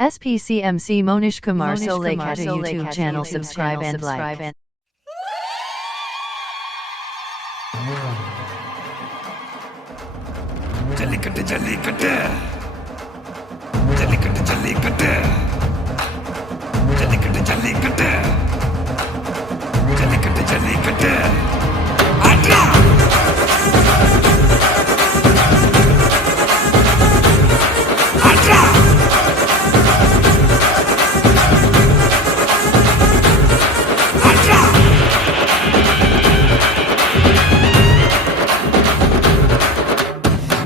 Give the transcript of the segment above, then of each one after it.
SPCMC Monish Kumar Sole Kata YouTube channel, subscribe and like. Jallikattu jallikattu jallikattu jallikattu jallikattu jallikattu jallikattu jallikattu ஆட்ரா ஆட்ரா ஆட்ரா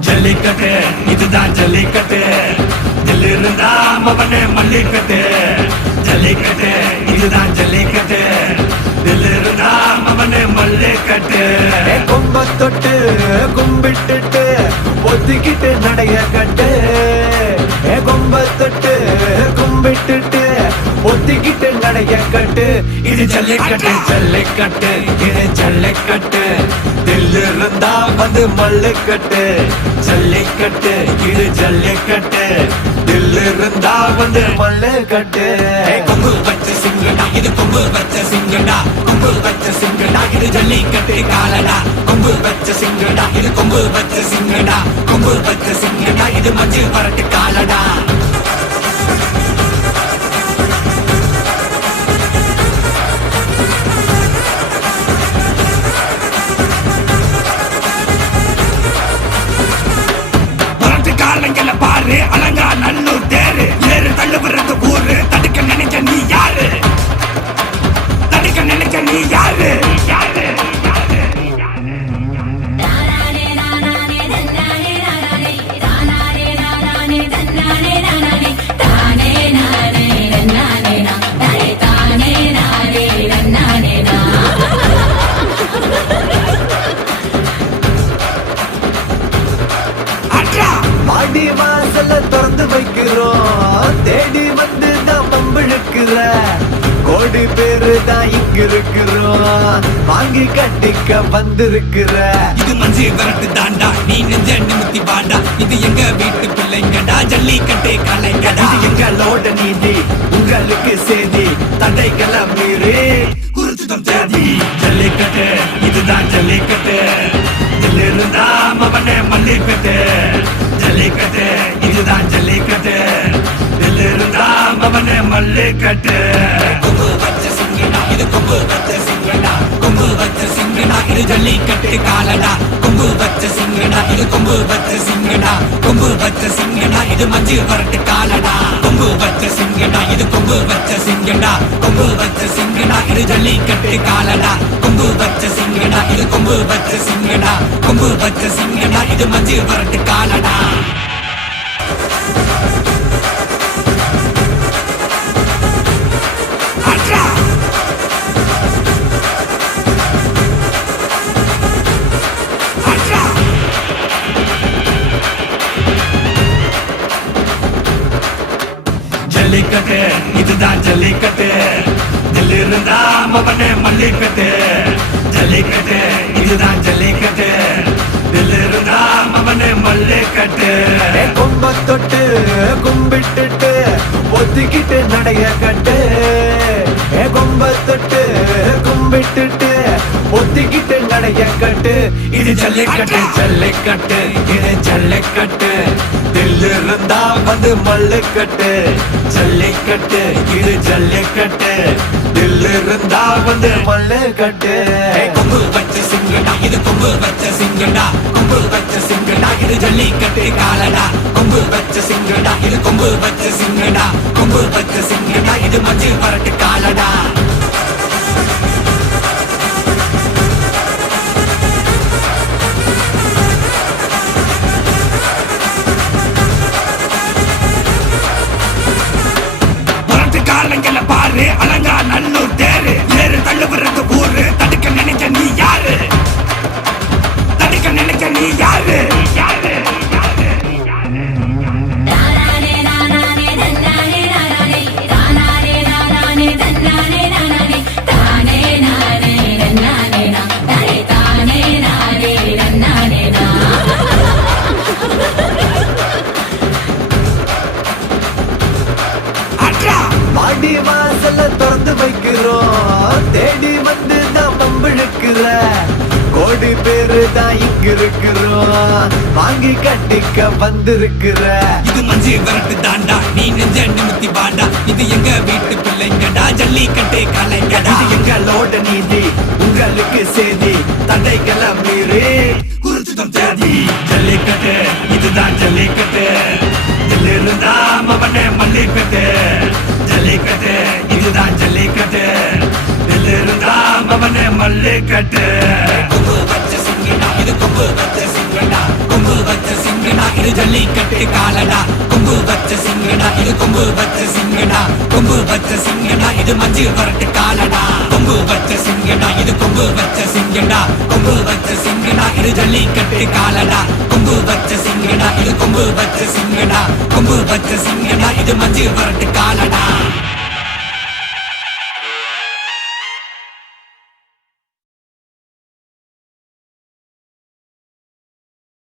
jallikattu இதுதான் ஜல்லிக்கட்டு தில் இருந்தா மவனே மல்லிக்கட்டு ஜல்லிக்கட்டு இதுதான் ஜல்லிக்கட்டு தில் இருந்தா மவனே மல்லிக்கட்டு கொம்ப தொட்டு கும்பிட்டுட்டு ஒத்திக்கிட்டு நடைய கட்டு கொம்ப தொட்டு கும்பிட்டுட்டு ஒத்திக்கிட்டு நடைய கட்டு இது ஜல்லிக்கட்டு ஜல்லிக்கட்டு இது ஜல்லிக்கட்டு தில் இருந்தா வந்து மல்லுக்கட்டு ஜல்லிக்கட்டு இது ஜல்லிக்கட்டு தில் இருந்தா வந்து மல்லுக்கட்டு கொம்பு வச்ச சிங்கடா இது கொம்பு வச்ச சிங்கடா கொம்பு வச்ச சிங்கடா இது ஜல்லிக்கட்டு காலடா கொம்பு வச்ச சிங்கடா இது கொம்பு வச்ச சிங்கடா கொம்பு வச்ச சிங்கடா இது மஞ்சு வரட்டு காலடா காலங்கள பாரு அலங்கா நல்லூர் தேரு ஏறு தள்ளுபுறது ஊரு தடுக்க நினைக்க நீ யாரு தடுக்க நினைக்க நீ யாரு யாரு மாடி வாசல திறந்து வைக்கிறோம் தேடி வந்து தான் பம்பிழுக்கிற கோடி பேரு தான் இங்க இருக்கிறோம் வாங்கி கட்டிக்க வந்திருக்கிற இது மஞ்சு வரட்டு தாண்டா நீ நெஞ்ச நிமித்தி வாடா இது எங்க வீட்டு பிள்ளைங்கடா ஜல்லிக்கட்டு கலைங்கடா இது எங்களோட நீதி உங்களுக்கு செய்தி தடைகளை மீறி குறிச்சுதம் தேதி ஜல்லிக்கட்டு இதுதான் ஜல்லிக்கட்டு இதில் இருந்தா மவனே மல்லிக்கட்டு ஜல்லிக்கட்டு இதுதான் ஜல்லிக்கட்டு இதில் இருந்தா மவனே மல்லிக்கட்டு கொம்பு வச்ச சிங்கடா இது கொம்பு வச்ச சிங்கடா கொம்பு வச்ச சிங்கடா இது ஜல்லிக்கட்டு காலடா கொம்பு வச்ச சிங்கடா இது கொம்பு வச்ச சிங்கடா கொம்பு வச்ச சிங்கடா இது மஞ்சு வரட்டு காலடா கொம்பு வச்ச சிங்கடா இது கொம்பு வச்ச சிங்கடா கொம்பு வச்ச சிங்கடா இது ஜல்லிக்கட்டு காலடா கொம்பு வச்ச சிங்கடா இது கொம்பு வச்ச சிங்கடா கொம்பு வச்ச சிங்கடா இது மஞ்சு வரட்டு காலடா ஜல்லிக்கட்டு இதுதான் ஜல்லிக்கட்டு தில் இருந்தா மவனே மல்லிக்கட்டு ஜல்லிக்கட்டு இதுதான் ஜல்லிக்கட்டு தில் இருந்தா மவனே மல்லிக்கட்டு கொம்ப தொட்டு கும்பிட்டுட்டு ஒத்திக்கிட்டு நடைய கட்டு கொம்ப தொட்டு கும்பிட்டுட்டு ஒத்திக்கிட்டு நடைய கட்டு இது ஜல்லிக்கட்டு ஜல்லிக்கட்டு இது ஜல்லிக்கட்டு தில் இருந்தா வந்து மல்லுக்கட்டு ஜல்லிக்கட்டு இது ஜல்லிக்கட்டு தில் இருந்தா வந்து மல்லுக்கட்டு கொம்பு வச்ச சிங்கடா இது கொம்பு வச்ச சிங்கடா கொம்பு வச்ச சிங்கடா இது ஜல்லிக்கட்டு காலடா கொம்பு வச்ச சிங்கடா இது கொம்பு வச்ச சிங்கடா கொம்பு வச்ச சிங்கடா இது மஞ்சு வரட்டு காலடா காலங்கள பாரு அலங்கா நல்லூர் தேரு ஏறு தள்ளுபுறது ஊரு தடுக்க நினைக்க நீ யாரு தடுக்க நினைக்க நீ யாரு யாரு வாசல திறந்து வைக்கிறோம் தேடி வந்து தான் பம்பிழுக்கிற கோடி பேரு தான் இங்க இருக்கிறோம் வாங்கி கட்டிக்க வந்திருக்கிற இது மஞ்சு விரட்டு தாண்டா நீ நெஞ்ச நிமித்தி பாண்டா இது எங்க வீட்டு பிள்ளைங்கடா ஜல்லிக்கட்டு கலைஞடா இது எங்களோட நீதி உங்களுக்கு சேதி தடைகளை மீறி குறிச்சுதம் தேதி ஜல்லிக்கட்டு இதுதான் ஜல்லிக்கட்டு இதுல இருந்தா மவனே மல்லிக்கட்டு ஜல்லிக்கட்டு இதுதான் ஜல்லிக்கட்டு இதுல இருந்தா மவனே மல்லிக்கட்டு கொம்பு வச்ச சிங்கடா இது கொம்பு வச்ச சிங்கடா கொம்பு வச்ச சிங்கடா இது ஜல்லிக்கட்டு காலடா கொம்பு வச்ச சிங்கடா இது கொம்பு வச்ச சிங்கடா கொம்பு வச்ச சிங்கடா இது மஞ்சு வரட்டு காலடா கொம்பு வச்ச சிங்கடா இது கொம்பு வச்ச சிங்கடா கொம்பு வச்ச சிங்கடா இது ஜல்லிக்கட்டு காலடா கொம்பு வச்ச சிங்கடா இது கொம்பு வச்ச சிங்கடா கொம்பு வச்ச சிங்கடா இது மஞ்சு வரட்டு காலடா